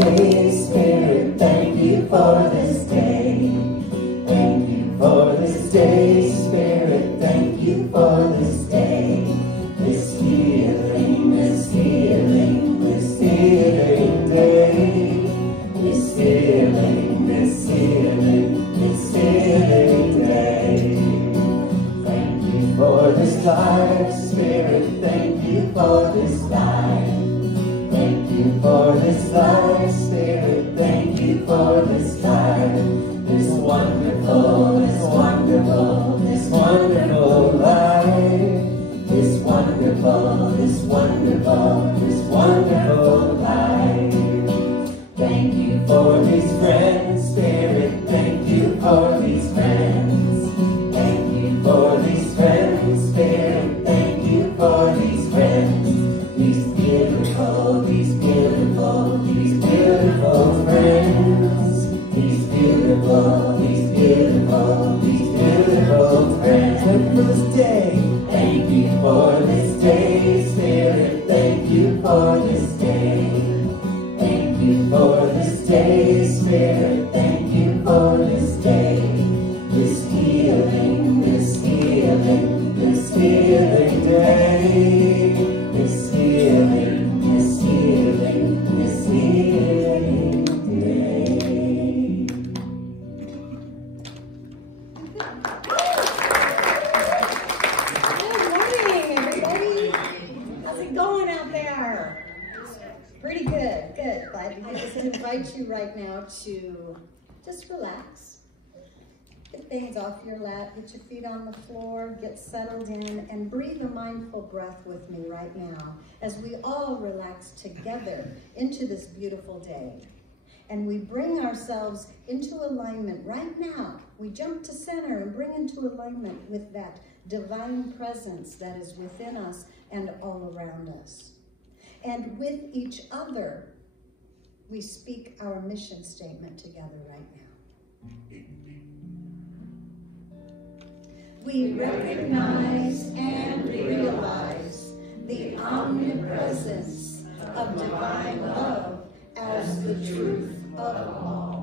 day, Spirit. Thank you for this day. Thank you for this day, Spirit. Thank you for this day. This healing, this healing, this healing day. This healing, this healing, this healing day. Thank you for this life, Spirit. Thank you for this life. Thank you for this life, Spirit. Thank you for this life. This wonderful, this wonderful, this wonderful life. This wonderful, this wonderful, this wonderful life. Thank you for these friends, Spirit. Thank you for these friends. Thank you for these friends, Spirit. Thank you for these friends. These beautiful, these beautiful, these beautiful friends. These beautiful, these beautiful, these beautiful friends. Thank you for this day. Thank you for this day, Spirit. Thank you for this day. Thank you for this day, Spirit. Thank you for this day. This healing, this healing, this healing day. This healing, this healing, this healing day. Good morning, everybody. How's it going out there? Pretty good, good. Glad to just invite you right now to just relax. Get things off your lap, get your feet on the floor, get settled in, and breathe a mindful breath with me right now as we all relax together into this beautiful day. And we bring ourselves into alignment right now. We jump to center and bring into alignment with that divine presence that is within us and all around us. And with each other, we speak our mission statement together right now. We recognize and realize the omnipresence of divine love as the truth of all.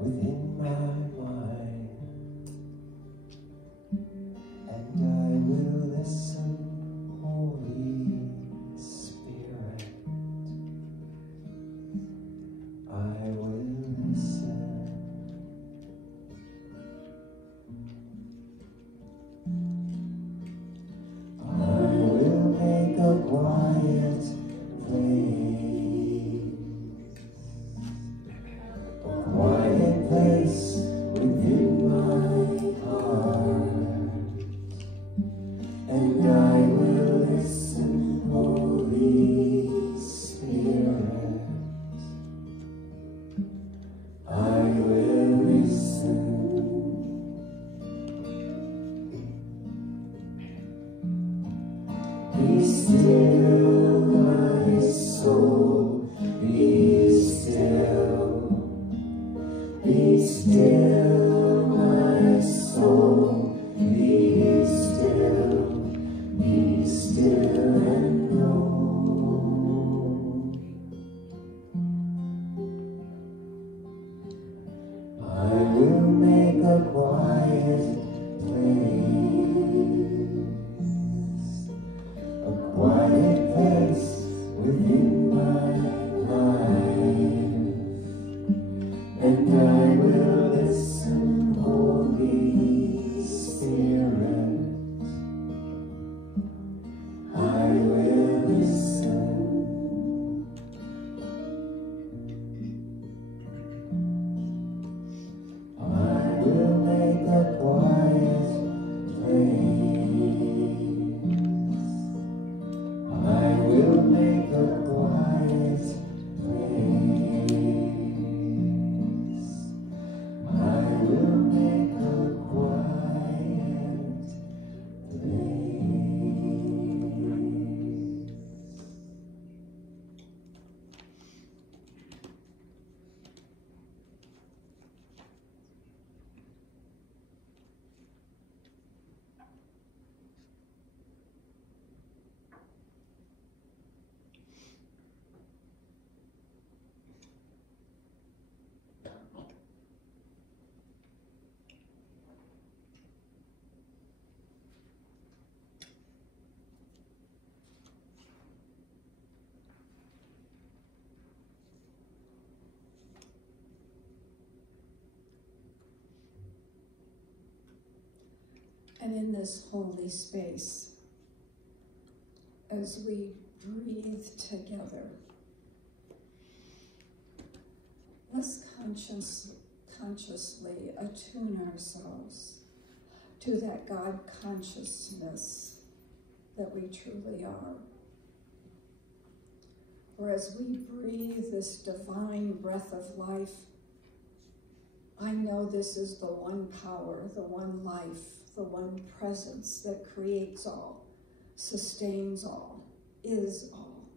Within my mind, and I will listen, Holy Spirit. I will listen. I will make a quiet place. Place within my heart, and I will listen, Holy Spirit. I will listen. Be still, my soul, be still. Be still, my soul, be still and know. I will make a quiet quiet place within my life, and I will listen, Holy Spirit. I will listen. I will make a quiet place. I will make a quiet place. I will make a quiet place. And in this holy space, as we breathe together, let's consciously attune ourselves to that God consciousness that we truly are. For as we breathe this divine breath of life, I know this is the one power, the one life, the one presence that creates all, sustains all, is all.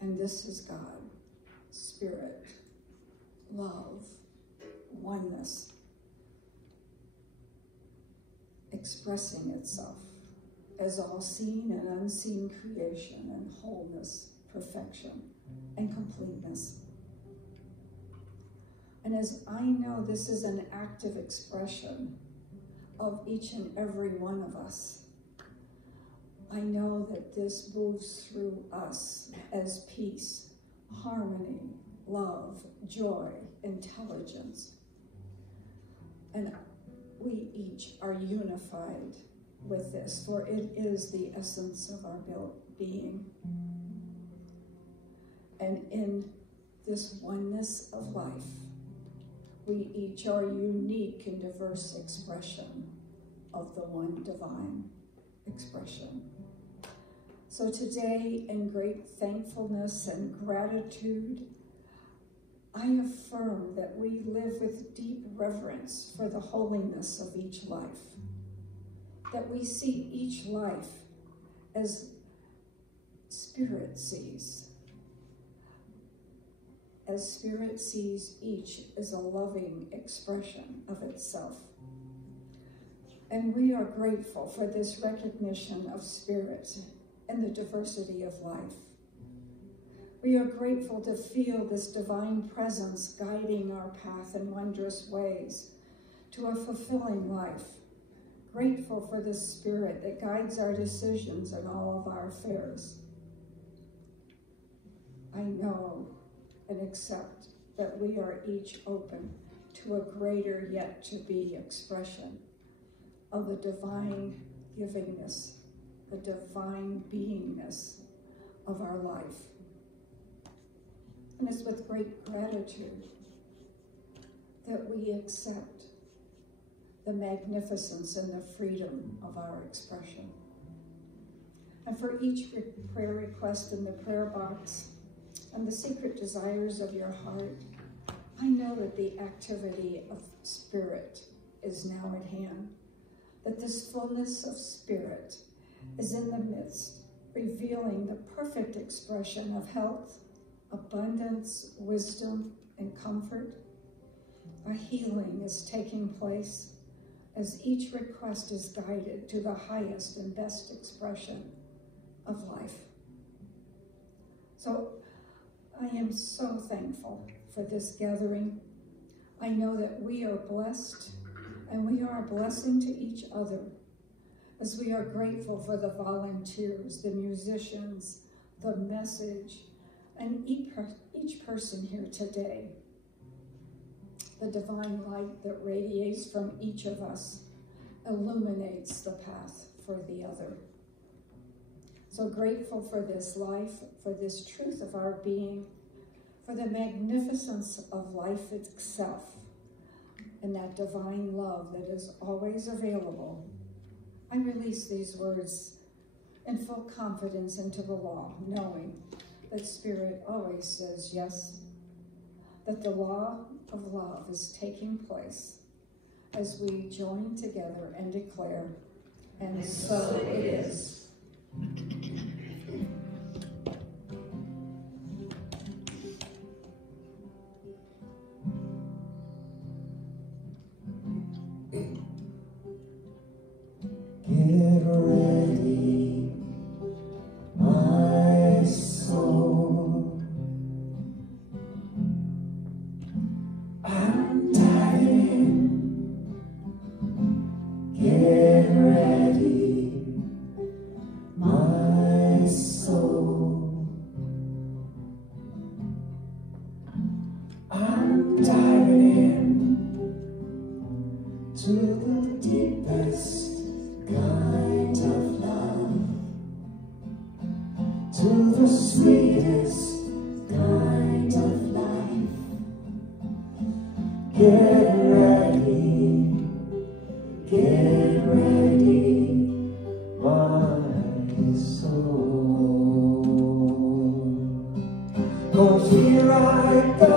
And this is God, Spirit, love, oneness, expressing itself as all seen and unseen creation and wholeness, perfection, and completeness. And as I know this is an active expression of each and every one of us, I know that this moves through us as peace, harmony, love, joy, intelligence. And we each are unified with this, for it is the essence of our being. And in this oneness of life, we each are unique and diverse expression of the one divine expression. So today, in great thankfulness and gratitude, I affirm that we live with deep reverence for the holiness of each life, that we see each life as Spirit sees, as Spirit sees each as a loving expression of itself. And we are grateful for this recognition of Spirit and the diversity of life. We are grateful to feel this divine presence guiding our path in wondrous ways to a fulfilling life. Grateful for the Spirit that guides our decisions and all of our affairs. I know and accept that we are each open to a greater yet to be expression of the divine givingness, the divine beingness of our life. And it's with great gratitude that we accept the magnificence and the freedom of our expression. And for each prayer request in the prayer box and the secret desires of your heart, I know that the activity of Spirit is now at hand, that this fullness of Spirit is in the midst, revealing the perfect expression of health, abundance, wisdom, and comfort. A healing is taking place as each request is guided to the highest and best expression of life. So I am so thankful for this gathering. I know that we are blessed And we are a blessing to each other as we are grateful for the volunteers, the musicians, the message, and each person here today. The divine light that radiates from each of us illuminates the path for the other. So grateful for this life, for this truth of our being, for the magnificence of life itself, and that divine love that is always available. I release these words in full confidence into the law, knowing that Spirit always says yes, that the law of love is taking place as we join together and declare, and so it is. Get ready, my soul. I'm dying. Get ready, my soul. I'm diving to the deepest kind of love, to the sweetest kind of life. Get ready, my soul. For here I go,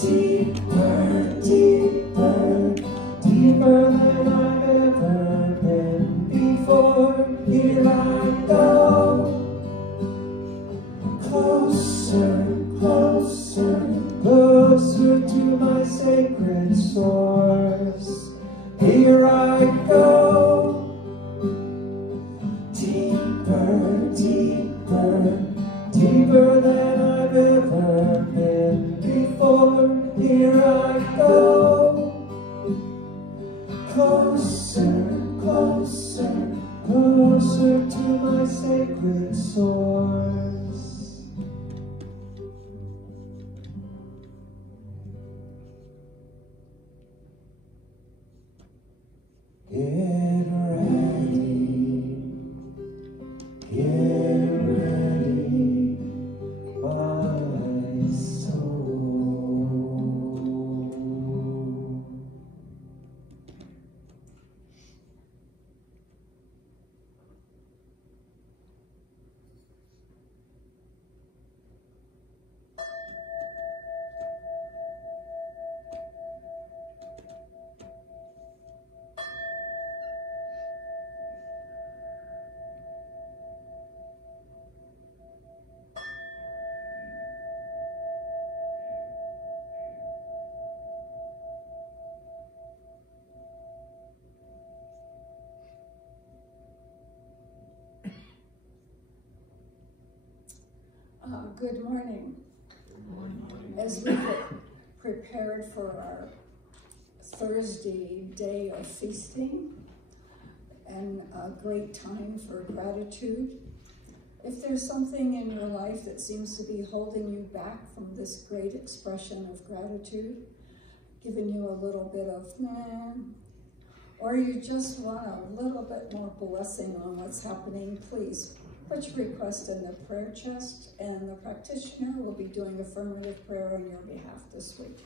deeper, deeper, deeper than I've ever been before. Here I go, closer, closer, closer to my sacred source. Here I go, deeper, deeper, deeper than I've ever been before. Here I go, closer, closer, closer to my sacred source. Get ready, my soul. Good morning. As we get prepared for our Thursday day of feasting and a great time for gratitude, if there's something in your life that seems to be holding you back from this great expression of gratitude, giving you a little bit of or you just want a little bit more blessing on what's happening, please put your request in the prayer chest, and the practitioner will be doing affirmative prayer on your behalf this week.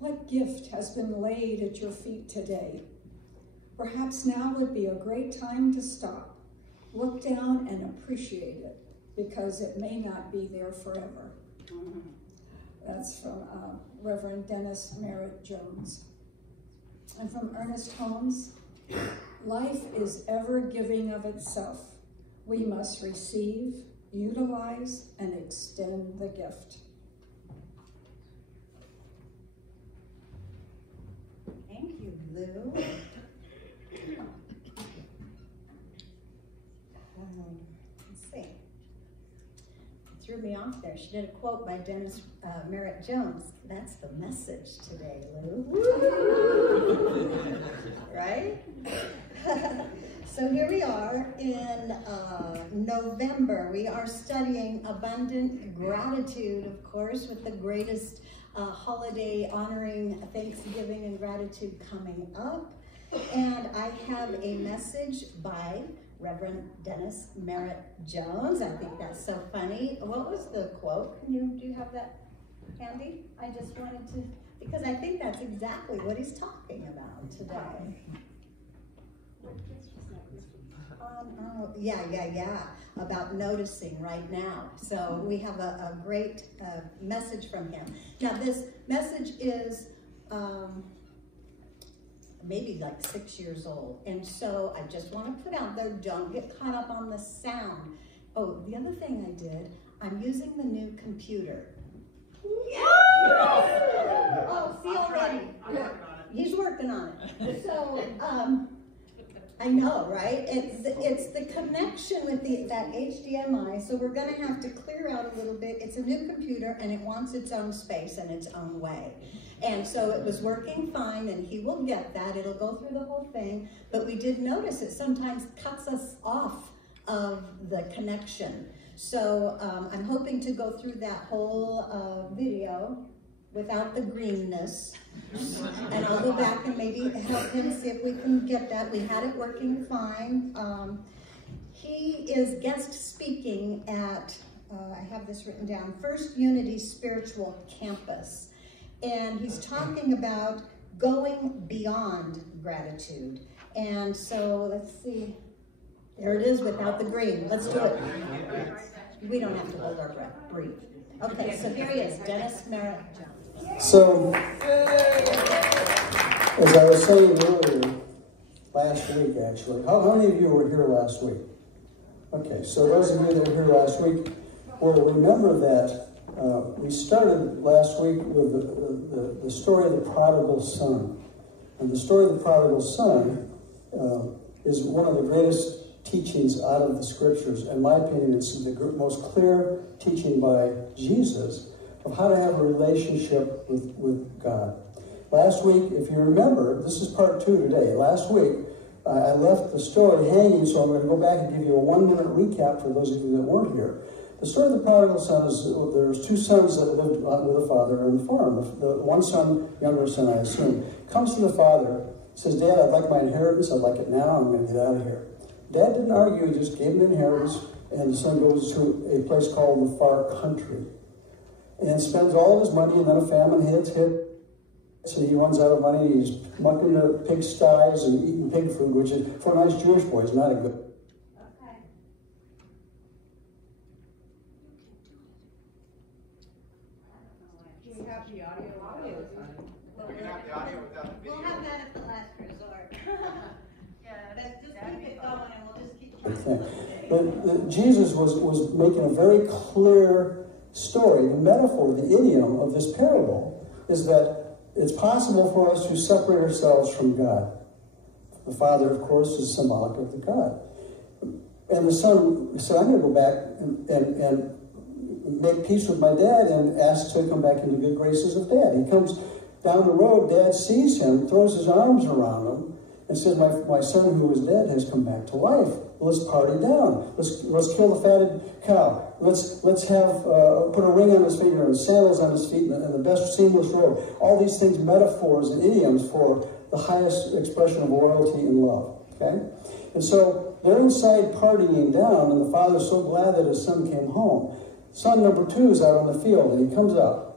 What gift has been laid at your feet today? Perhaps now would be a great time to stop, look down and appreciate it, because it may not be there forever. That's from Reverend Dennis Merritt Jones. And from Ernest Holmes, life is ever giving of itself. We must receive, utilize, and extend the gift. Thank you, Lou. Let's see. threw me off there. She did a quote by Dennis Merritt Jones. That's the message today, Lou. Right? So here we are in November. We are studying abundant gratitude, of course, with the greatest holiday honoring Thanksgiving and gratitude coming up. And I have a message by Reverend Dennis Merritt Jones. I think that's so funny. What was the quote? Do you have that handy? I just wanted to, because I think that's exactly what he's talking about today. Yeah, about noticing right now. So we have a great message from him. Now this message is maybe like 6 years old. And so I just want to put out there, don't get caught up on the sound. Oh, the other thing I did, I'm using the new computer. Yes! Oh, see already. He's working on it. So, I know, right? It's the connection with that HDMI, so we're going to have to clear out a little bit. It's a new computer, and it wants its own space and its own way. And so it was working fine, and he will get that. It'll go through the whole thing. But we did notice it sometimes cuts us off of the connection. So I'm hoping to go through that whole video without the greenness. And I'll go back and maybe help him see if we can get that. We had it working fine. He is guest speaking at, I have this written down, First Unity Spiritual Campus. And he's talking about going beyond gratitude. And so let's see. There it is without the green. Let's do it. We don't have to hold our breath. Breathe. Okay, so here he is, Dennis Merritt Jones. So, as I was saying earlier, last week actually, how many of you were here last week? Okay, so those of you that were here last week will remember that we started last week with the story of the prodigal son. And the story of the prodigal son is one of the greatest teachings out of the scriptures. In my opinion, it's the most clear teaching by Jesus of how to have a relationship with God. Last week, if you remember, this is part 2 today. Last week, I left the story hanging, so I'm going to go back and give you a 1-minute recap for those of you that weren't here. The story of the prodigal son is there's 2 sons that lived with a father on the farm. The one son, younger son, I assume, comes to the father, says, "Dad, I'd like my inheritance. I'd like it now. I'm going to get out of here." Dad didn't argue. He just gave him the inheritance, and the son goes to a place called the far country and spends all of his money, and then a famine hits. So he runs out of money. He's mucking the pig sties and eating pig food, which is, for a nice Jewish boy, is not a good. We'll have that at the last resort. But just keep it going and we'll just keep trying. But Jesus was making a very clear story. The metaphor, the idiom of this parable is that it's possible for us to separate ourselves from God. The Father, of course, is symbolic of the God. And the son said, "I'm going to go back and make peace with my dad," and asks to come back into the good graces of Dad. He comes down the road. Dad sees him, throws his arms around him, and says, my son who was dead has come back to life. Let's party down. Let's kill the fatted cow. Let's have put a ring on his finger and sandals on his feet and the best seamless robe. All these things, metaphors and idioms for the highest expression of loyalty and love. Okay, and so they're inside partying down, and the father's so glad that his son came home. Son number 2 is out on the field, and he comes up.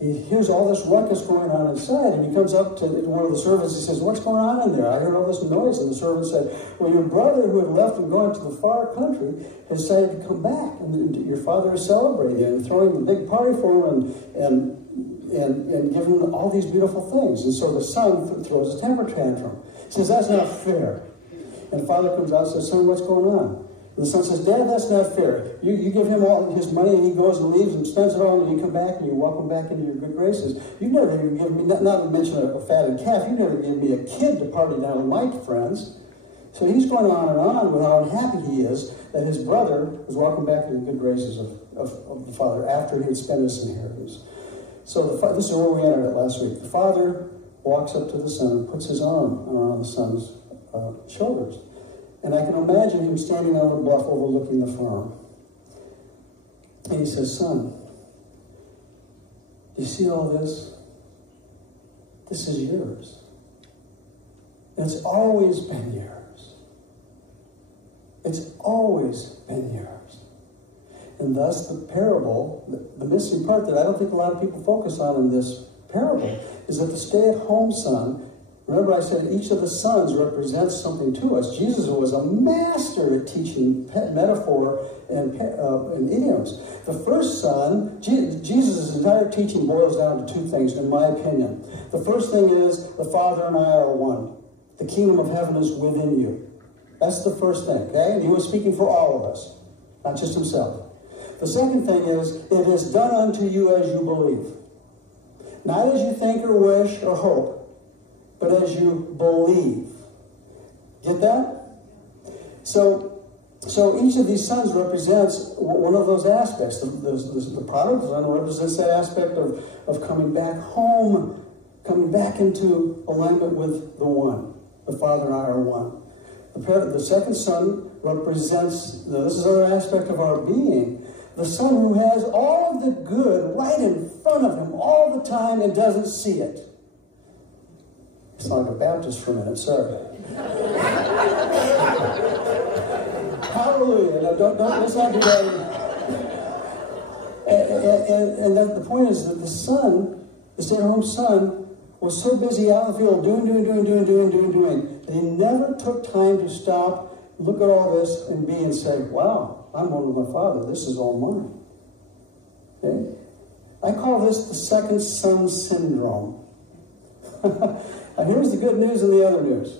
He hears all this ruckus going on inside, and he comes up to one of the servants and says, "What's going on in there? I heard all this noise." And the servant said, "Well, your brother who had left and gone to the far country has decided to come back, and your father is celebrating and throwing a big party for him and giving him all these beautiful things." And so the son throws a temper tantrum. He says, "That's not fair." And the father comes out and says, "Son, what's going on?" And the son says, "Dad, that's not fair. You give him all his money, and he goes and leaves and spends it all, and you come back and you welcome back into your good graces. You never even give me, not to mention a fatted calf, you never give me a kid to party down with my friends." So he's going on and on with how unhappy he is that his brother was welcomed back into the good graces of of the father after he had spent his inheritance. So this is where we ended it last week. The father walks up to the son and puts his arm around the son's shoulders. And I can imagine him standing on the bluff overlooking the farm. And he says, son, do you see all this? This is yours. It's always been yours. It's always been yours. And thus the parable, the missing part that I don't think a lot of people focus on in this parable, is that the stay-at-home son, remember I said each of the sons represents something to us. Jesus was a master at teaching metaphor and idioms. The first son, Jesus' entire teaching boils down to two things, in my opinion. The first thing is, the Father and I are one. The kingdom of heaven is within you. That's the first thing, okay? And he was speaking for all of us, not just himself. The second thing is, it is done unto you as you believe. Not as you think or wish or hope, but as you believe. Get that? So each of these sons represents one of those aspects. The prodigal son represents that aspect of coming back home, coming back into alignment with the one. The Father and I are one. The second son represents, this is another aspect of our being, the son who has all of the good right in front of him all the time and doesn't see it. It's like a Baptist for a minute, sorry. Hallelujah. Now, let's not do that. And the point is that the son, the stay-at-home son, was so busy out in the field doing, that he never took time to stop, look at all this, and be and say, wow, I'm one with my father. This is all mine. Okay? I call this the second son syndrome. And here's the good news and the other news.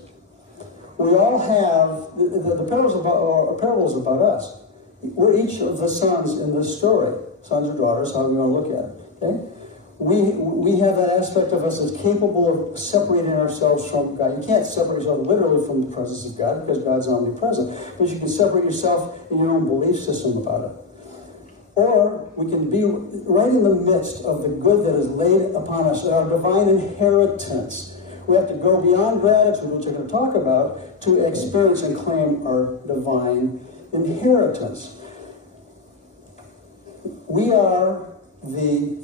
We all have, the parables about us. We're each of the sons in this story. Sons or daughters, however you want to look at it. Okay? We have that aspect of us that's capable of separating ourselves from God. You can't separate yourself literally from the presence of God because God's omnipresent. But you can separate yourself in your own belief system about it. Or we can be right in the midst of the good that is laid upon us, our divine inheritance. We have to go beyond gratitude, which we're going to talk about, to experience and claim our divine inheritance. We are the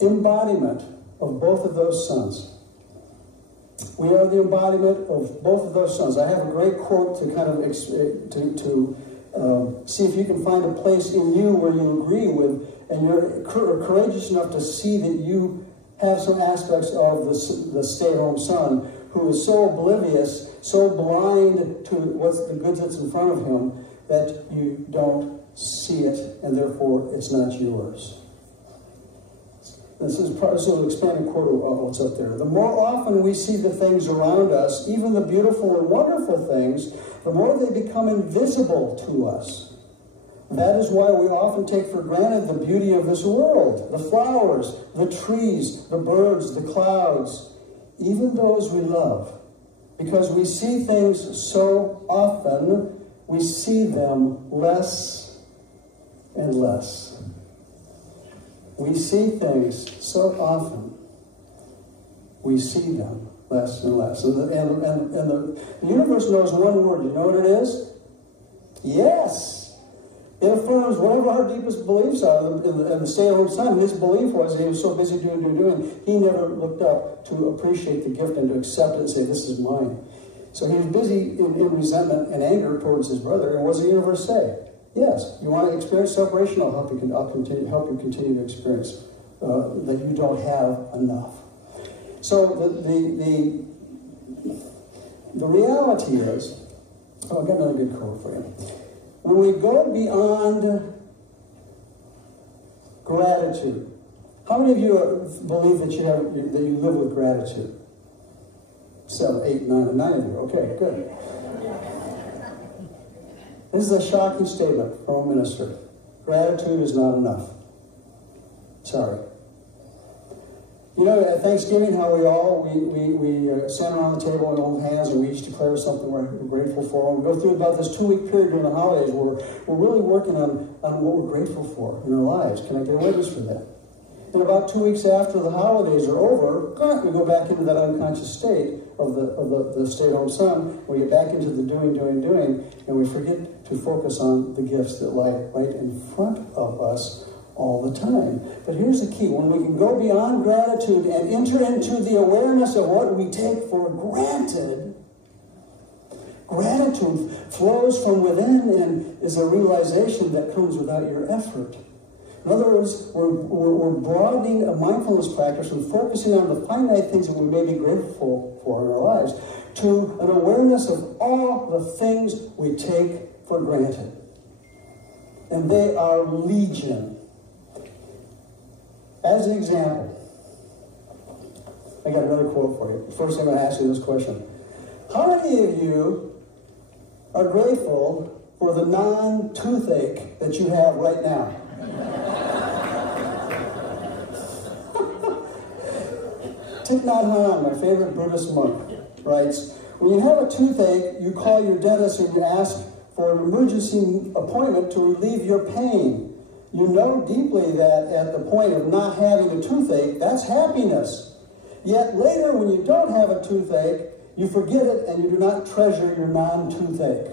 embodiment of both of those sons. We are the embodiment of both of those sons. I have a great quote to kind of see if you can find a place in you where you agree with, and you're courageous enough to see that you have some aspects of the stay-at-home son who is so oblivious, so blind to what's the good that's in front of him that you don't see it, and therefore it's not yours. This is an expanding quote of what's up there. The more often we see the things around us, even the beautiful and wonderful things, the more they become invisible to us. That is why we often take for granted the beauty of this world, the flowers, the trees, the birds, the clouds, even those we love. Because we see things so often, we see them less and less. We see things so often, we see them less and less. And the universe knows one word. You know what it is? Yes. It affirms whatever our deepest beliefs are. And the stay-at-home son, his belief was he was so busy doing, he never looked up to appreciate the gift and to accept it and say, this is mine. So he was busy in resentment and anger towards his brother. And what does the universe say? Yes, you want to experience separation? I'll help you continue to experience that you don't have enough. So the reality is, I've got another good quote for you. When we go beyond gratitude, how many of you believe that you live with gratitude? 7, 8, 9 of you. Okay, good. This is a shocking statement from a minister. Gratitude is not enough. Sorry. You know, at Thanksgiving, how we stand around the table and hold hands and we each declare something we're grateful for. And we go through about this 2-week period during the holidays where we're really working on what we're grateful for in our lives. Can I get a witness for that? And about 2 weeks after the holidays are over, we go back into that unconscious state of the stay-at-home son. We get back into the doing, and we forget to focus on the gifts that lie right in front of us all the time. But here's the key. When we can go beyond gratitude and enter into the awareness of what we take for granted, gratitude flows from within and is a realization that comes without your effort. In other words, we're broadening a mindfulness practice and focusing on the finite things that we may be grateful for in our lives to an awareness of all the things we take for granted. And they are legion. As an example, I got another quote for you. First, I'm going to ask you this question. How many of you are grateful for the non-toothache that you have right now? Thich Nhat Hanh, my favorite Buddhist monk, writes, when you have a toothache, you call your dentist and you ask for an emergency appointment to relieve your pain. You know deeply that at the point of not having a toothache, that's happiness. Yet later, when you don't have a toothache, you forget it and you do not treasure your non-toothache.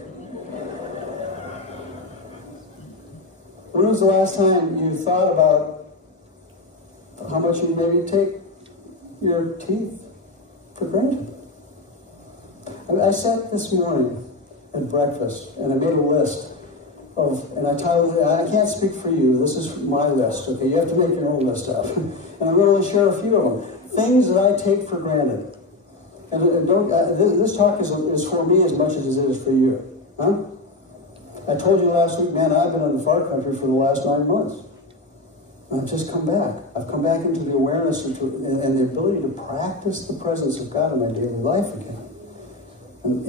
When was the last time you thought about how much you maybe take your teeth for granted? I sat this morning at breakfast and I made a list of, and I titled it, I can't speak for you, this is my list, okay? You have to make your own list up. And I'm going to share a few of them. Things that I take for granted. And this talk is for me as much as it is for you. Huh? I told you last week, man, I've been in the far country for the last 9 months. And I've just come back. I've come back into the awareness and the ability to practice the presence of God in my daily life again. And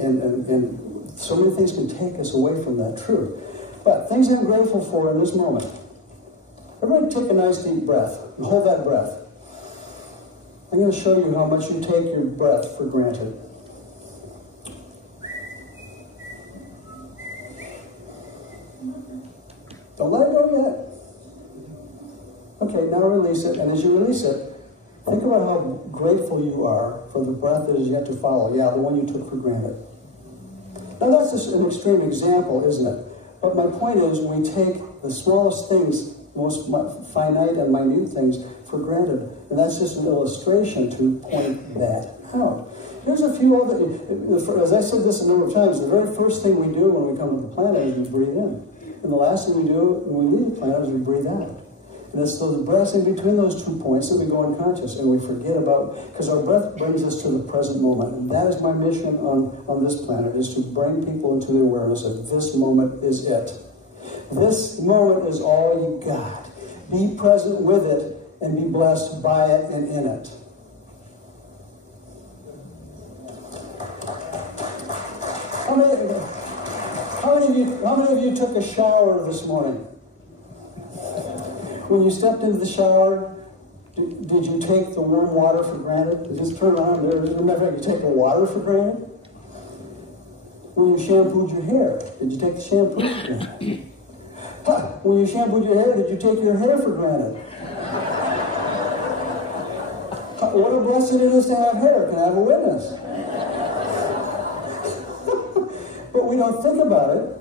so many things can take us away from that truth. But things I'm grateful for in this moment. Everybody take a nice deep breath and hold that breath. I'm going to show you how much you take your breath for granted. Don't let it go yet. Okay, now release it. And as you release it, think about how grateful you are for the breath that is yet to follow. Yeah, the one you took for granted. Now that's just an extreme example, isn't it? But my point is, we take the smallest things, most finite and minute things, for granted. And that's just an illustration to point that out. Here's a few other, as I said this a number of times, the very first thing we do when we come to the planet is we breathe in. And the last thing we do when we leave the planet is we breathe out. And it's those breaths in between those 2 points that we go unconscious and we forget about, because our breath brings us to the present moment. And that is my mission on this planet, is to bring people into the awareness of this moment is it. This moment is all you got. Be present with it and be blessed by it and in it. How many of you took a shower this morning? When you stepped into the shower, did you take the warm water for granted? Did you just turn around there? As a matter of fact, you take the water for granted? When you shampooed your hair, did you take the shampoo for granted? When you shampooed your hair, did you take your hair for granted? What a blessing it is to have hair. Can I have a witness? But we don't think about it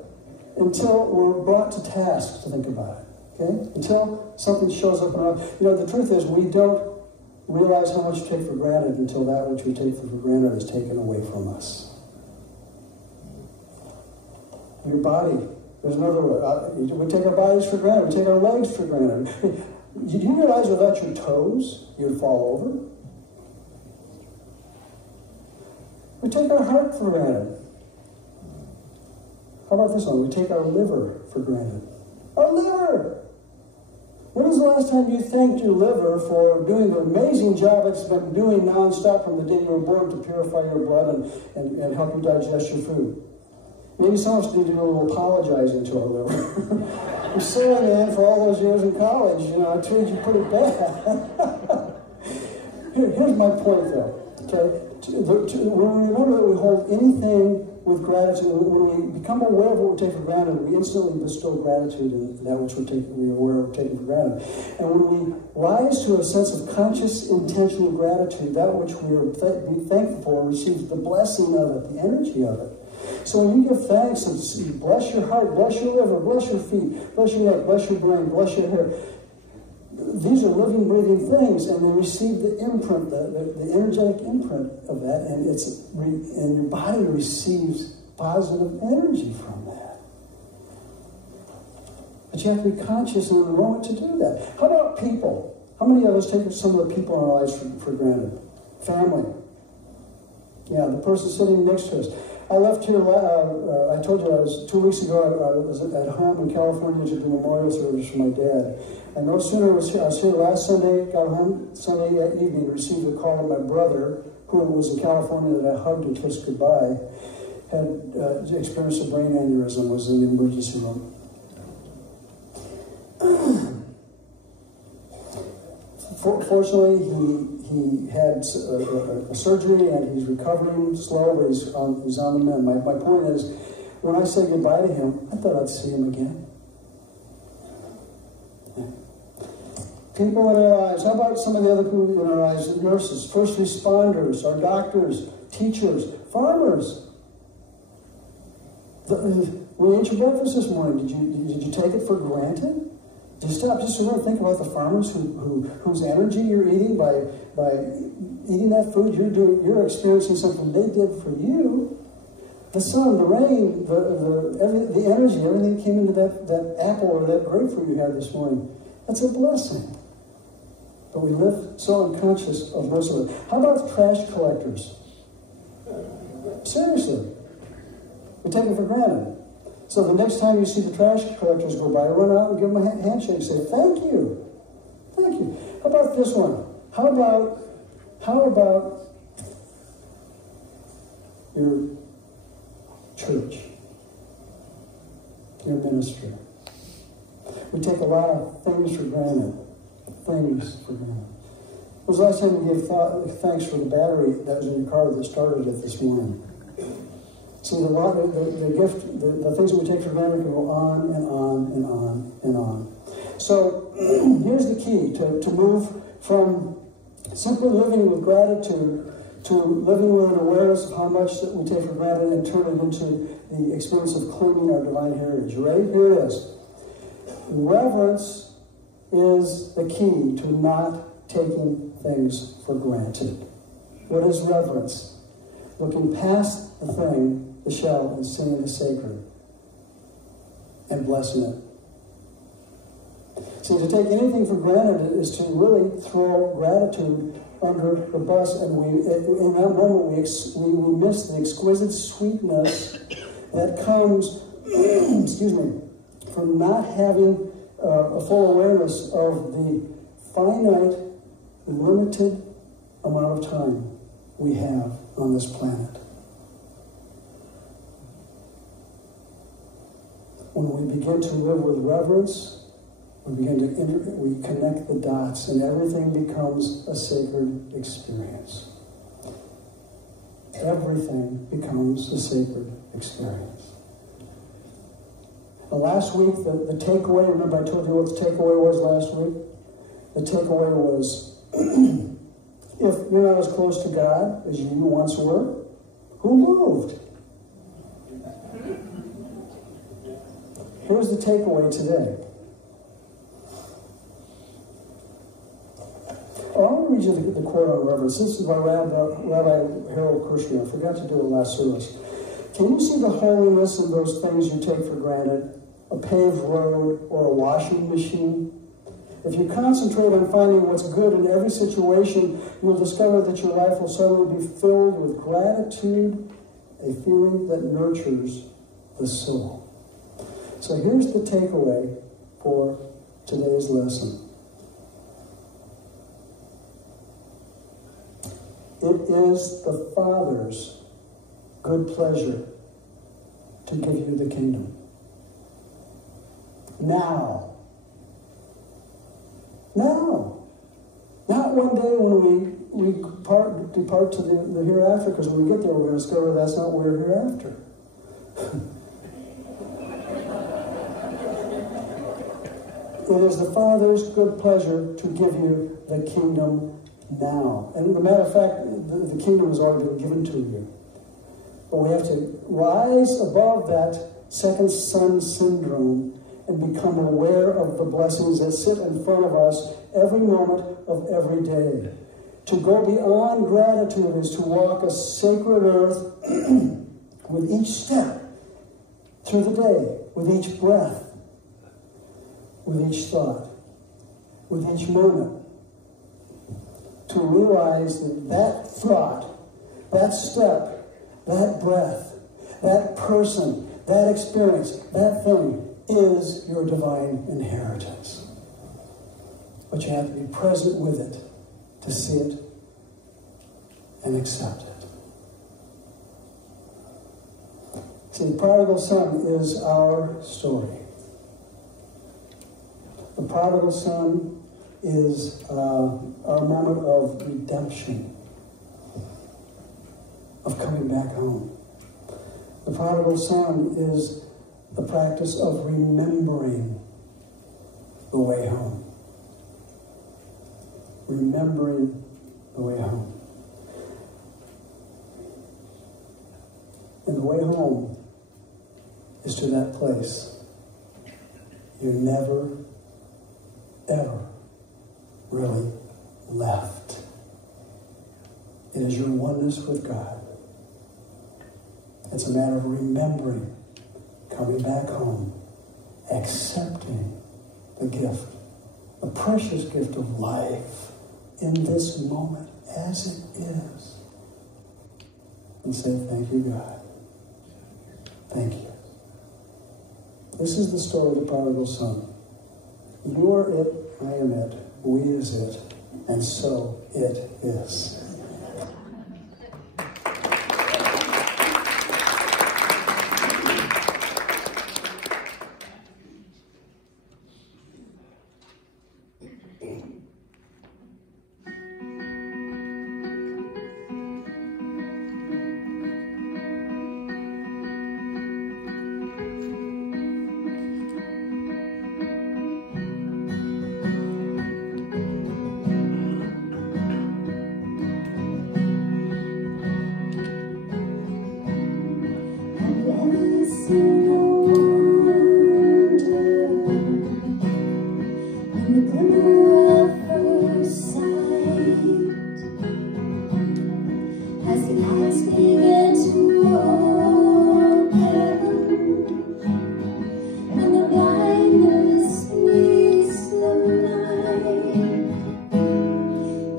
until we're brought to task to think about it. Okay? Until something shows up in our life. You know, the truth is we don't realize how much we take for granted until that which we take for granted is taken away from us. Your body. There's another word. We take our bodies for granted. We take our legs for granted. Do you realize without your toes, you'd fall over? We take our heart for granted. How about this one? We take our liver for granted. Our liver! When was the last time you thanked your liver for doing the amazing job it's been doing nonstop from the day you were born to purify your blood and help you digest your food? Maybe some of us need to do a little apologizing to our liver. You're silly, man, for all those years in college. You know, I treated you pretty bad. Here's my point, though. Okay, when we remember that we hold anything with gratitude, when we become aware of what we take for granted, we instantly bestow gratitude in that which we're aware of taking for granted. And when we rise to a sense of conscious, intentional gratitude, that which we are be thankful for receives the blessing of it, the energy of it. So when you give thanks and bless your heart, bless your liver, bless your feet, bless your neck, bless your brain, bless your hair, these are living, breathing things, and they receive the imprint, the energetic imprint of that, and and your body receives positive energy from that. But you have to be conscious in the moment to do that. How about people? How many of us take some of the people in our lives for granted? Family. Yeah, the person sitting next to us. I left here, I told you 2 weeks ago, I was at home in California to do memorial service for my dad. And no sooner was I was here last Sunday, got home Sunday evening, received a call of my brother, who was in California, that I hugged and kissed goodbye, had experienced a brain aneurysm, was in the emergency room. Fortunately, he had a surgery and he's recovering slow, but he's on the mend. My point is, when I say goodbye to him, I thought I'd see him again. People in our lives. How about some of the other people in our lives? Nurses, first responders, our doctors, teachers, farmers. We ate your breakfast this morning. Did you take it for granted? Did you stop just to really think about the farmers whose energy you're eating by eating that food? You're experiencing something they did for you. The sun, the rain, the energy, everything that came into that apple or that grapefruit you had this morning. That's a blessing. But we live so unconscious of most of it. How about trash collectors? Seriously. We take it for granted. So the next time you see the trash collectors go by, run out and give them a handshake and say, thank you. Thank you. How about this one? How about your church, your ministry? We take a lot of things for granted. Things for granted. When was the last time you gave thanks for the battery that was in your car that started it this morning? See, the gift, the things that we take for granted can go on and on and on and on. So here's the key to move from simply living with gratitude to living with an awareness of how much that we take for granted and turn it into the experience of claiming our divine heritage. Right? Here it is. Reverence is the key to not taking things for granted. What is reverence? Looking past the thing, the shell, and seeing the sacred and blessing it. See, to take anything for granted is to really throw gratitude under the bus, and in that moment we miss the exquisite sweetness that comes excuse me, from not having a full awareness of the finite, limited amount of time we have on this planet. When we begin to live with reverence, we connect the dots, and everything becomes a sacred experience. Everything becomes a sacred experience. Last week, the takeaway, remember I told you what the takeaway was last week? The takeaway was, if you're not as close to God as you once were, who moved? Here's the takeaway today. I want to read you the quote on reverence. This is by Rabbi Harold Kushner. I forgot to do it last service. Can you see the holiness in those things you take for granted? A paved road or a washing machine? If you concentrate on finding what's good in every situation, you'll discover that your life will suddenly be filled with gratitude, a feeling that nurtures the soul. So here's the takeaway for today's lesson. It is the Father's good pleasure to give you the kingdom. Now. Now. Not one day when we depart to the hereafter, because when we get there, we're going to discover that's not where we're hereafter. It is the Father's good pleasure to give you the kingdom now. And as a matter of fact, the kingdom has already been given to you. But we have to rise above that second son syndrome and become aware of the blessings that sit in front of us every moment of every day. To go beyond gratitude is to walk a sacred earth with each step through the day, with each breath, with each thought, with each moment. To realize that that thought, that step, that breath, that person, that experience, that thing is your divine inheritance. But you have to be present with it to see it and accept it. See, the prodigal son is our story. The prodigal son is our moment of redemption, of coming back home. The prodigal son is the practice of remembering the way home. Remembering the way home. And the way home is to that place you never, ever really left. It is your oneness with God. It's a matter of remembering, coming back home, accepting the gift, the precious gift of life in this moment as it is. And say, thank you, God. Thank you. This is the story of the prodigal son. You are it, I am it, we is it, and so it is.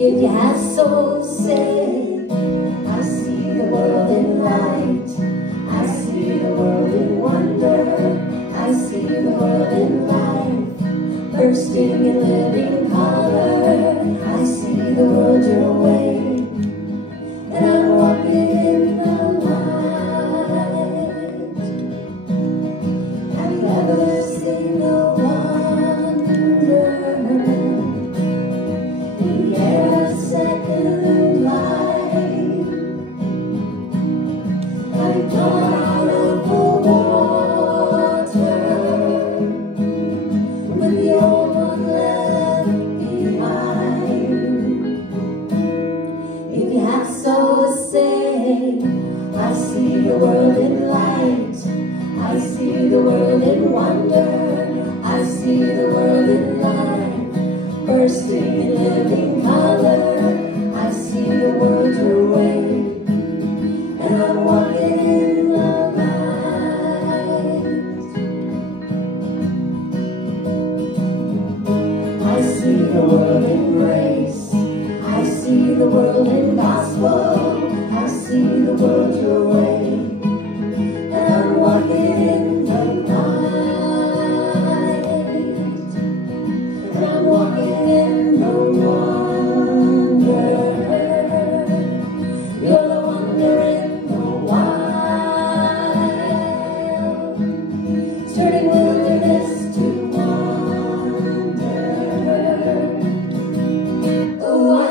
If you have soul, say, I see the world in light, I see the world in wonder, I see the world in life, bursting in living color, I see the world your way, and I'm walking in the light. Have you ever seen the wonder? Second life, I've gone out of the water when the old one left behind. If you have so say, I see the world in light, I see the world in wonder, I see the world in life, bursting in living color. I see the world your way, and I'm walking in the light. I see the world in grace, I see the world in gospel, I see the world your way, and I'm walking in the light, and I'm walking in the wonder. You're the wonder in the wild, turning wilderness to wonder. Oh, I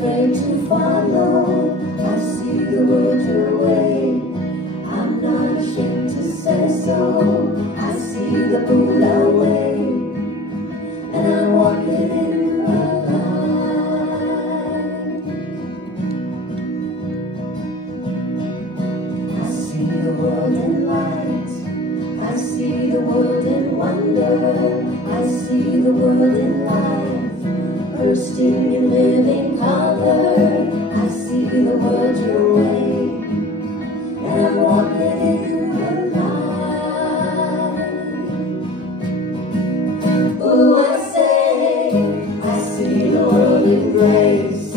afraid to follow. I see the world your way. I'm not ashamed to say so. I see the Buddha way, and I'm walking in the light. I see the world in light. I see the world in wonder. I see the world in life, bursting in living color. I see the world your way, and I'm walking in the light. Oh, I say, I see the world in grace.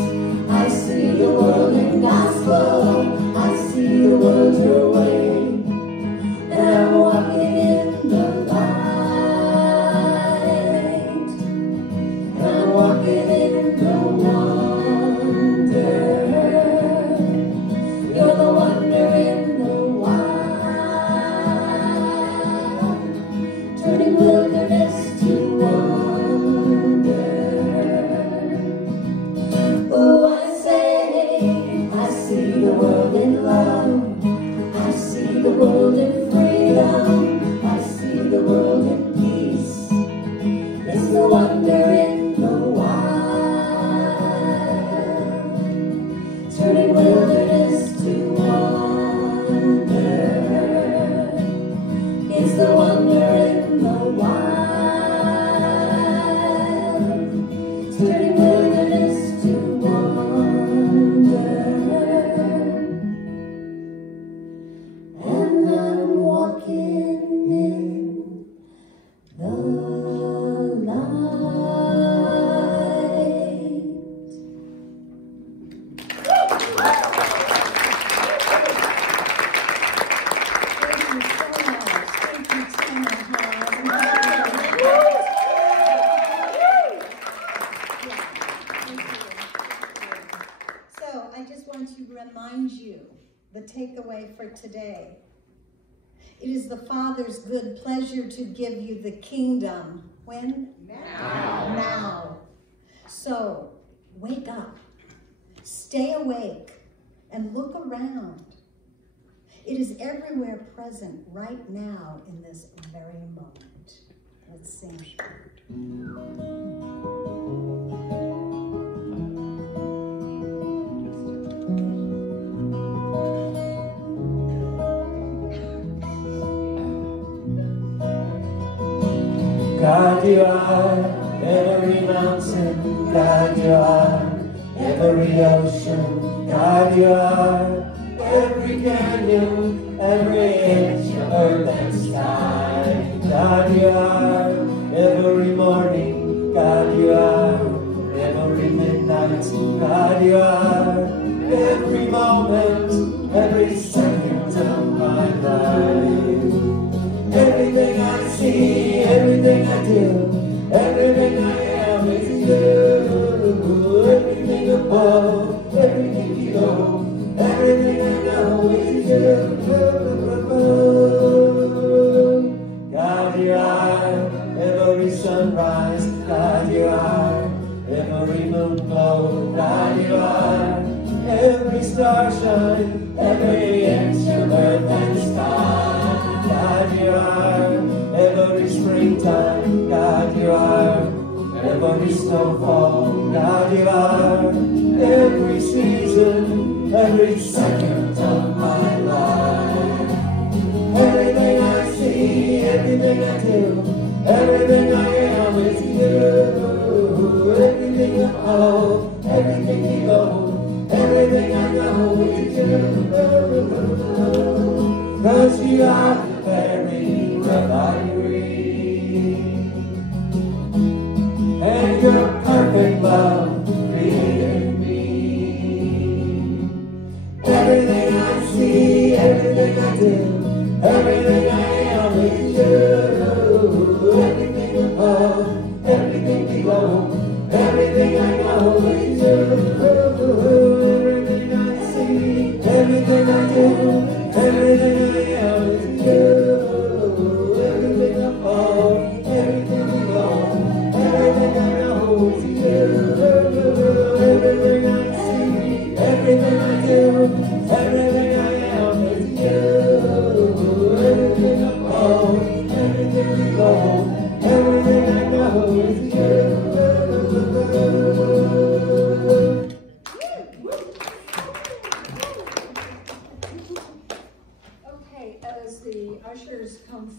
I see the world in gospel. I see the world your way, and I'm walking in the light. And I'm walking in the wonder. You're the wonder in the wild, turning wilderness to wonder. Oh, I say, I see the world in love. I see the world in freedom. I see the world in peace. It's the wonder in the wild, turning wilderness to wonder. It's the wonder in the wild, turning wilderness to wonder. And I'm walking in the light. Thank you so much. So I just want to remind you the takeaway for today. It is the Father's good pleasure to give you the kingdom. When? Now. Now. So wake up, stay awake, and look around. It is everywhere present right now in this very moment. Let's sing. God, you are every mountain. God, you are every ocean. God, you are every canyon, every inch of earth and sky. God, you are every morning. God, you are every midnight. God, you are every moment, every second of my life. Everything I see, everything I do, everything I am is you. Everything above, everything below, everything I know is you. God, you are every sunrise. God, you are every moon glow. God, you are every star shine, every inch of earth and sky. God, you are every springtime. God, you are every snowfall. God, you are every season, every second of my life. Everything I see, everything I do, everything I am is you. Everything above, everything below, everything I know is you. 'Cause you are the very breath I breathe, and your perfect love created me. Everything I see, everything I do, everything I am is you. Everything above, everything below, everything I know is you. Everything I see, everything I do, everything I am is you. Everything above, everything below, everything I know is you. Everything I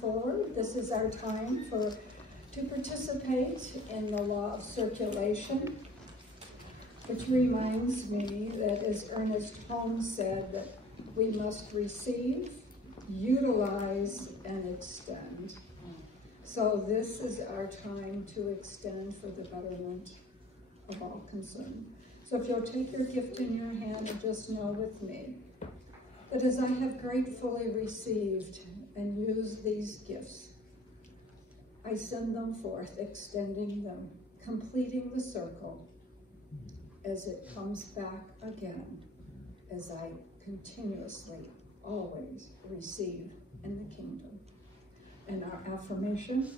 forward. This is our time to participate in the law of circulation, which reminds me that, as Ernest Holmes said, that we must receive, utilize, and extend. So this is our time to extend for the betterment of all concerned. So if you'll take your gift in your hand and just know with me that as I have gratefully received and used these gifts, I send them forth, extending them, completing the circle as it comes back again, as I continuously, always receive in the kingdom. And our affirmation: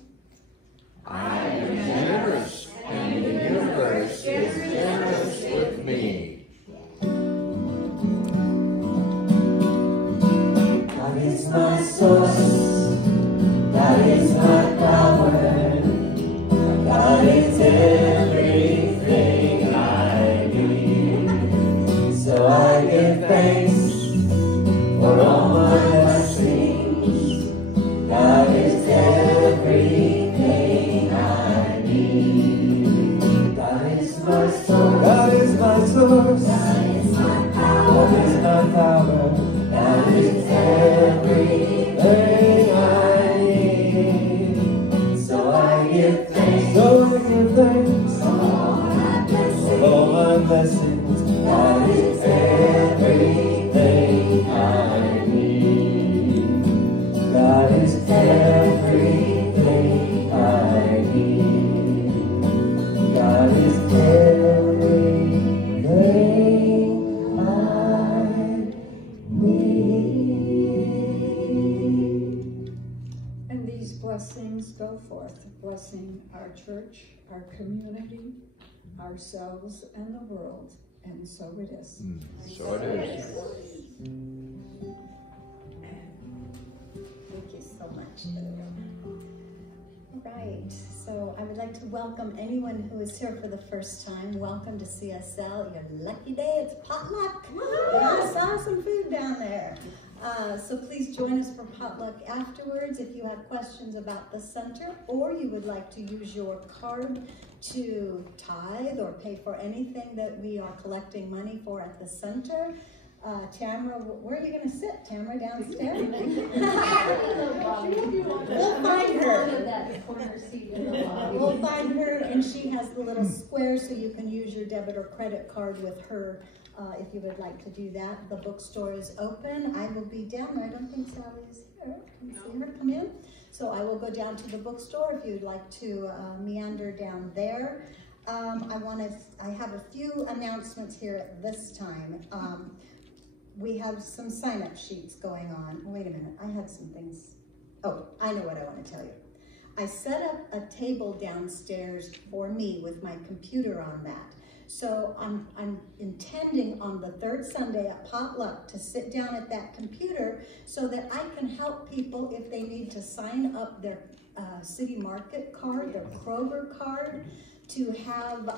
I am generous, and the universe is generous with me. God is my source, God is my power, God is everything I need. So I give thanks for all my blessings. God is everything I need. God is my source, God is my source, God is my power, God is my power, God is everything I need. So I give thanks, for all my blessings. God is everything I need. God is everything I need. God is everything I need. And these blessings go forth, blessing our church, our community, ourselves, and the world. And so it is. So it is. Thank you so much. All right, so I would like to welcome anyone who is here for the first time. Welcome to CSL. Your lucky day, it's potluck. I saw some food down there. So please join us for potluck afterwards if you have questions about the center, or you would like to use your card to tithe or pay for anything that we are collecting money for at the center. Tamara, where are you going to sit? Tamara, downstairs? We'll find her. We'll find her, and she has the little square so you can use your debit or credit card with her if you would like to do that. The bookstore is open. I will be down there. I don't think Sally is here. Can you see her come in? So I will go down to the bookstore if you'd like to meander down there. I have a few announcements here at this time. We have some sign-up sheets going on. Wait a minute, I had some things. Oh, I know what I want to tell you. I set up a table downstairs for me with my computer on that. So I'm intending on the third Sunday at potluck to sit down at that computer so that I can help people if they need to sign up their City Market card, their Kroger card, to have,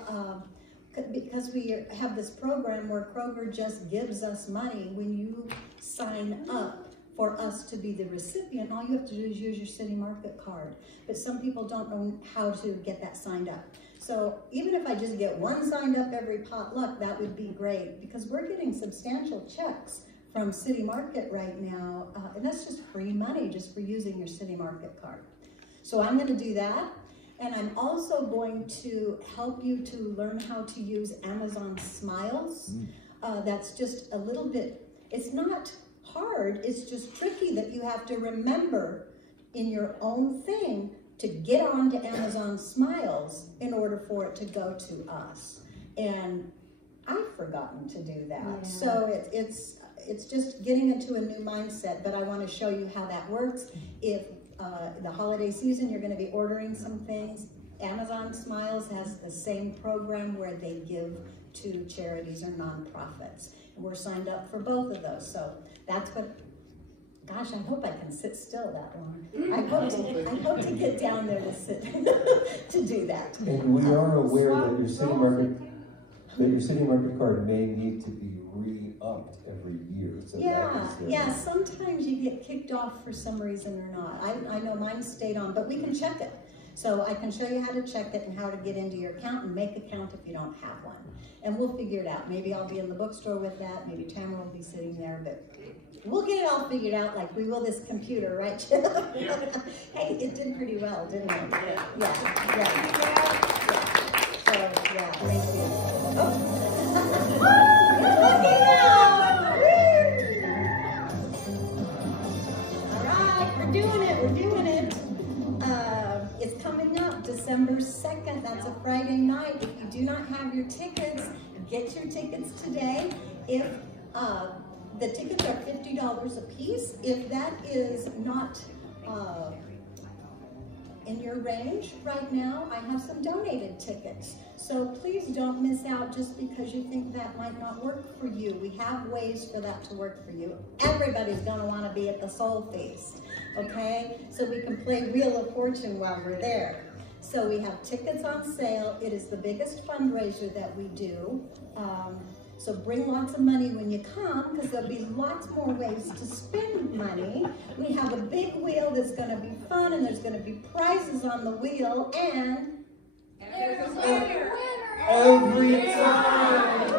because we have this program where Kroger just gives us money when you sign up for us to be the recipient. All you have to do is use your City Market card. But some people don't know how to get that signed up. So even if I just get one signed up every potluck, that would be great, because we're getting substantial checks from City Market right now, and that's just free money just for using your City Market card. So I'm going to do that, and I'm also going to help you to learn how to use Amazon Smiles. That's just a little bit, it's not hard, it's just tricky that you have to remember in your own thing to get on to Amazon Smiles in order for it to go to us. And I've forgotten to do that. Yeah. So it's just getting into a new mindset, but I want to show you how that works. If the holiday season, you're going to be ordering some things, Amazon Smiles has the same program where they give to charities or nonprofits. And we're signed up for both of those. So that's what, gosh, I hope I can sit still that long. I hope to get down there to sit, to do that. And we are aware that your City Market that your city market card may need to be re-upped every year. So Yeah, sometimes you get kicked off for some reason or not. I know mine stayed on, but we can check it. So I can show you how to check it and how to get into your account and make an account if you don't have one. And we'll figure it out. Maybe I'll be in the bookstore with that. Maybe Tamara will be sitting there, but we'll get it all figured out like we will this computer, right, Chip? Hey, it did pretty well, didn't it? Yeah. So, yeah, thank you. Look at now! All right, we're doing it. It's coming up December 2nd. That's a Friday night. If you do not have your tickets, get your tickets today. If the tickets are $50 a piece, if that is not in your range right now, I have some donated tickets. So please don't miss out just because you think that might not work for you. We have ways for that to work for you. Everybody's gonna wanna be at the Soul Feast, okay? So we can play Wheel of Fortune while we're there. So we have tickets on sale. It is the biggest fundraiser that we do. So bring lots of money when you come, because there'll be lots more ways to spend money. We have a big wheel that's going to be fun, and there's going to be prizes on the wheel, and there's a winner every time.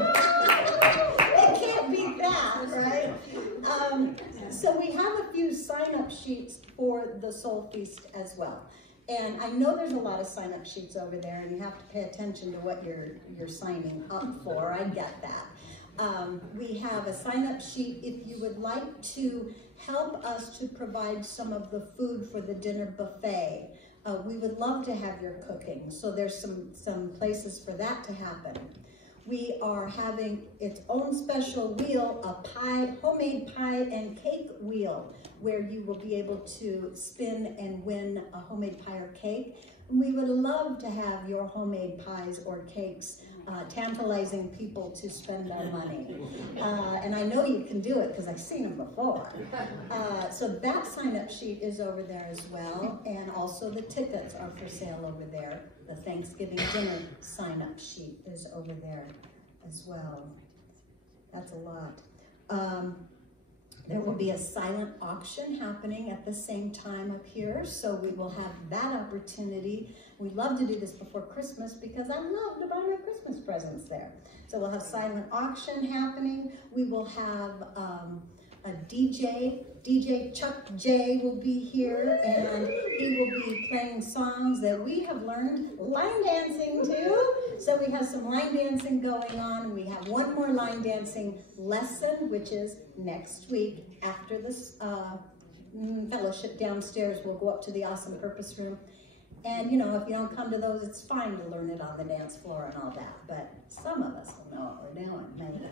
It can't beat that, right? So we have a few sign-up sheets for the Soul Feast as well. And I know there's a lot of sign-up sheets over there, and you have to pay attention to what you're signing up for. I get that. We have a sign-up sheet if you would like to help us to provide some of the food for the dinner buffet. We would love to have your cooking, so there's some places for that to happen. We are having its own special wheel, a pie, homemade pie and cake wheel, where you will be able to spin and win a homemade pie or cake. And we would love to have your homemade pies or cakes, tantalizing people to spend their money. And I know you can do it because I've seen them before. So that sign-up sheet is over there as well, and also the tickets are for sale over there. The Thanksgiving dinner sign-up sheet is over there as well. That's a lot. There will be a silent auction happening at the same time up here, so we will have that opportunity. We love to do this before Christmas because I love to buy my Christmas presents there. So we'll have silent auction happening. We will have a DJ Chuck J will be here, and he will be playing songs that we have learned line dancing to. So we have some line dancing going on. We have one more line dancing lesson, which is next week after this fellowship downstairs. We'll go up to the Awesome Purpose Room. And, you know, if you don't come to those, it's fine to learn it on the dance floor and all that. But some of us will know what we're doing, maybe.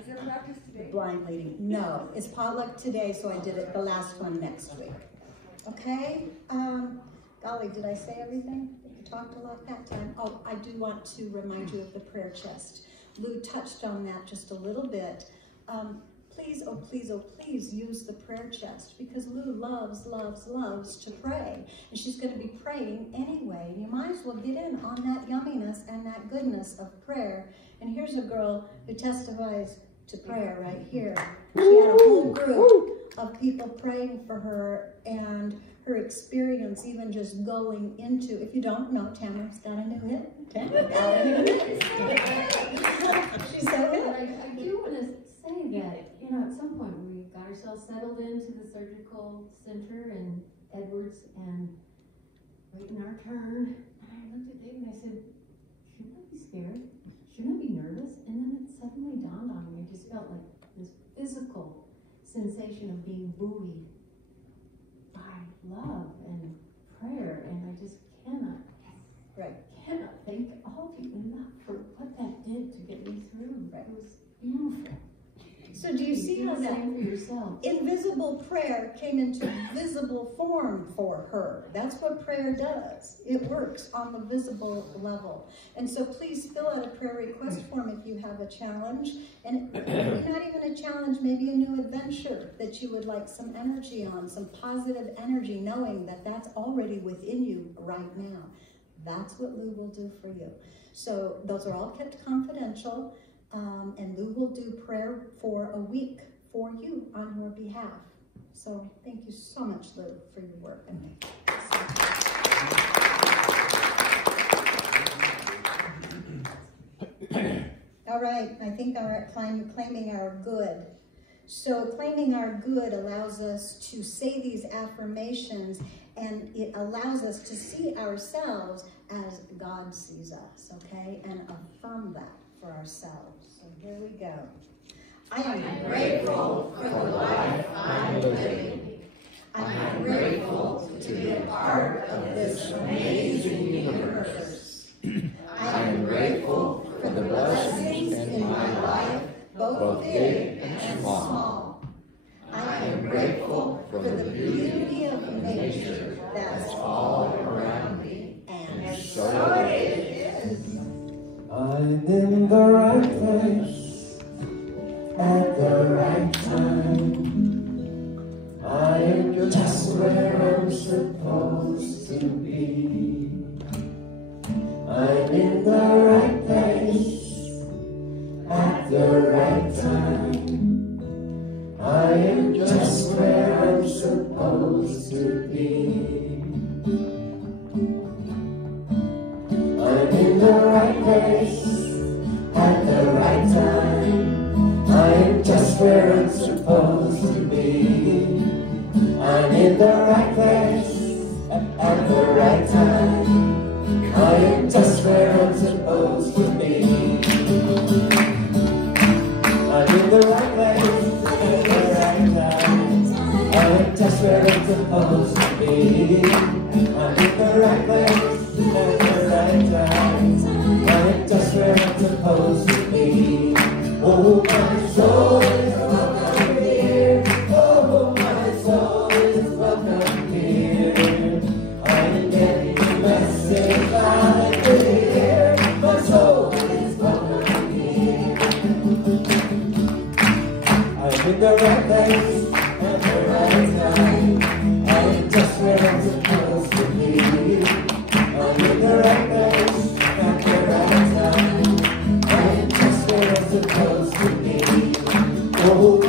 Is there practice today? Blind leading. No, it's potluck today, so I did it the last one next week. Okay? Golly, did I say everything? You talked a lot that time. Oh, I do want to remind you of the prayer chest. Lou touched on that just a little bit. Please, oh please, oh please use the prayer chest, because Lou loves, loves, loves to pray. And she's going to be praying anyway. You might as well get in on that yumminess and that goodness of prayer. And here's a girl who testifies to prayer right here. She had a whole group of people praying for her, and her experience even just going into, if you don't know, Tamara's got a new hit. Tamara got a new hit. She's so good. I do want to say that, you know, at some point we got ourselves settled into the surgical center in Edwards and waiting our turn. And I looked at Dave and I said, shouldn't I be scared? Shouldn't I be nervous? And then it suddenly dawned on me. I just felt like this physical sensation of being buoyed by love and prayer. And I just cannot thank all of you enough for what that did to get me through. It was beautiful. So do you see how that for yourself. invisible prayer came into visible form for her? That's what prayer does. It works on the visible level. And so please fill out a prayer request form if you have a challenge. And maybe not even a challenge, maybe a new adventure that you would like some energy on, some positive energy, knowing that that's already within you right now. That's what Lou will do for you. So those are all kept confidential, and Lou will do prayer for a week for you on your behalf. So thank you so much, Lou, for your work. All right, I think our claiming our good. So claiming our good allows us to say these affirmations, and it allows us to see ourselves as God sees us, okay? And affirm that for ourselves. So here we go. I am grateful for the life I'm living. I'm grateful to be a part of this amazing universe. I am grateful for the blessings in my life, both big and small. I am grateful for the beauty of nature that's all around me. And so it is. I'm in the right place at the right time. I am just where I'm supposed to be. I'm in the right place at the right time. I am just where I'm supposed to be. I'm in the right place at the right time. I am just where I'm supposed to be. I'm in the right place at the right time. I am just where I'm supposed to be. I'm in the right place at the right time. I am just where I'm supposed to be. I'm in the right place at the right time. I am just where I'm supposed to be. Oh, my soul is welcome here. Oh, my soul is welcome here. I am getting the message loud and clear. My soul is welcome here. I'm in the right place at the right time. I am just where I'm supposed to be. I'm in the right place at the right time. I am just where I'm supposed to be. Oh,